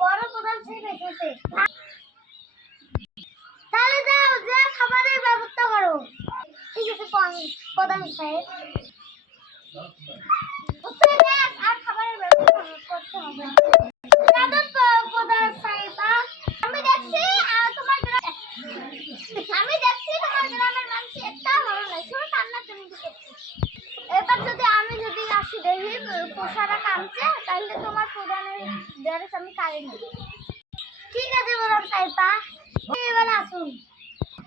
বড় প্রধান সাহেব এসেছে। তাহলে যাও, যা খাবারের ব্যবস্থা করো। ঠিক আছে প্রধান সাহেব। আর খাবারের ব্যবস্থা করতে হবে। প্রধান সাহেব, আমি দেখছি তোমার গ্রামের মানুষ একটা ভালো নয়, শুধু কান্না তুমি করছো। এবার যদি আসি দেখি পোষারা কামছে, তাহলে তোমার প্রধানের ড্রেস আমি কাড়ি নেব। ঠিক আছে প্রধান সাহেব, এবার আসুন।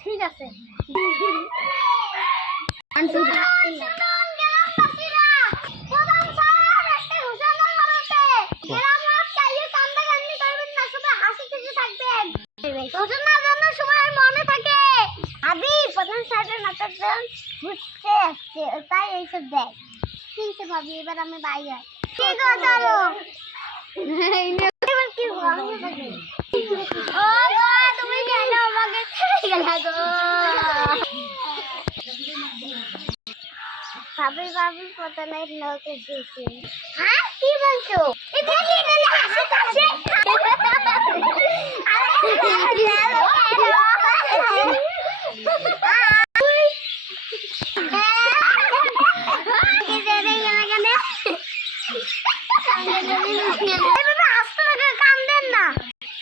ঠিক আছে। তাই এইসব দেখ। ঠিক আছে ভাবি, এবার আমি বাইরে। ঠিক আছে চলো। তুমি কেন আমাকে ছেড়ে গেলে গো? ভাবি প্রধানের লোক এসেছে। হ্যাঁ কি বলছো?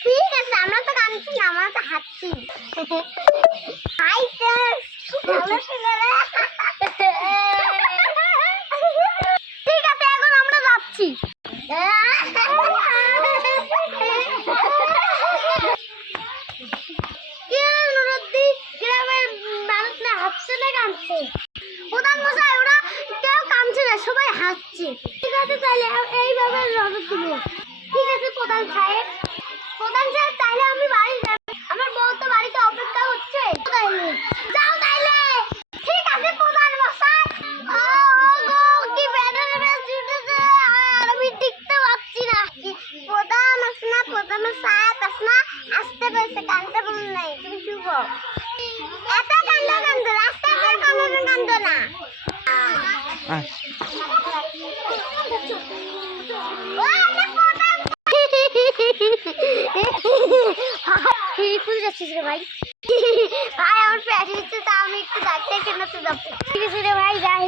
ঠিক আছে, আমরা তো কাঁদছি না, আমরা তো হাঁটছি। ঠিক আছে, এখন আমরা যাচ্ছি। গ্রামের মানুষ না হাঁটছে না কাঁদছে? প্রধান মশাই, ওরা কেউ কাঁদছে না, সবাই হাঁটছে। ঠিক আছে, তাহলে এইভাবে নজর দিব। ঠিক আছে প্রধান সাহেব। তাহলে আমি বাড়ি যাব। আমার বউ তো বাড়িতে অপেক্ষা করছে। যাও তাইলে। ঠিক আছে প্রধান মশাই। কি ব্যানার উঠেছে, আমি টিকতে পারছি না। প্রধান সাহেব আসনা আসতে বলছে, কানতে বল নাই, তুমি চুপ। এত কান্দ রাস্তায় কান্দ না। ভাই আমার পেটে দিচ্ছে, তা আমি একটু ডাক্তার কেনাতে যাবো। ঠিক আছে রে ভাই, যাই।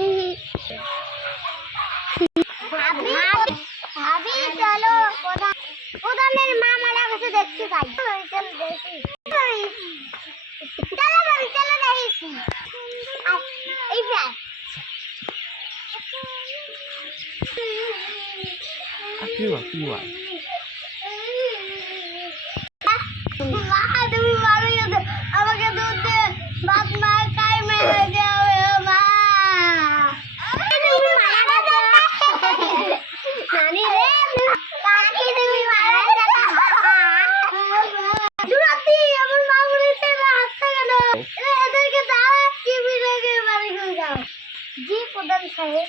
ভাবি চলো, প্রধানের মা মারা গেছে, দেখতে চাই। চলো দেখি। এই তুমি ভালো গেছো, আমাকে দুধ দে। বাপ মা কাই মেরে যাবে মা। তুমি মারা গেছো নানি রে, কাকি তুমি মারা গেছো। দুরাতি আমার মা বলেছে হাসতে গেল, এদেরকে দাও কি বিরাগে বাড়ি করে যাও। জি প্রধান সাহেব।